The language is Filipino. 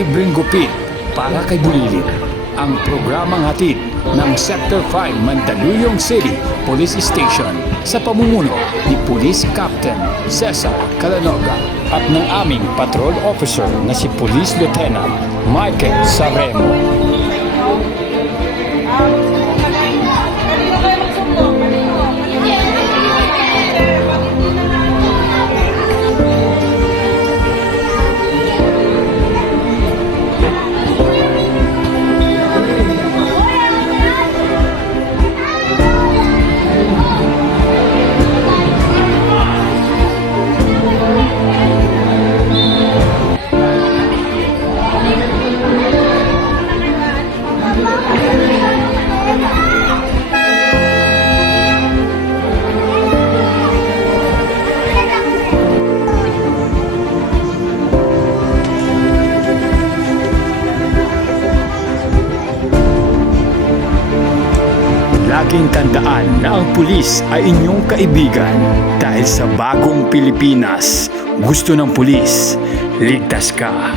libreng gupit para kay Bulilit. Ang programang hatid ng Sector 5 Mandaluyong City Police Station sa pamumuno ni Police Captain Cesar Calanoga at ng aming patrol officer na si Police Lieutenant Michael Saremo. Laging tandaan na ang pulis ay inyong kaibigan dahil sa bagong Pilipinas, gusto ng pulis, ligtas ka.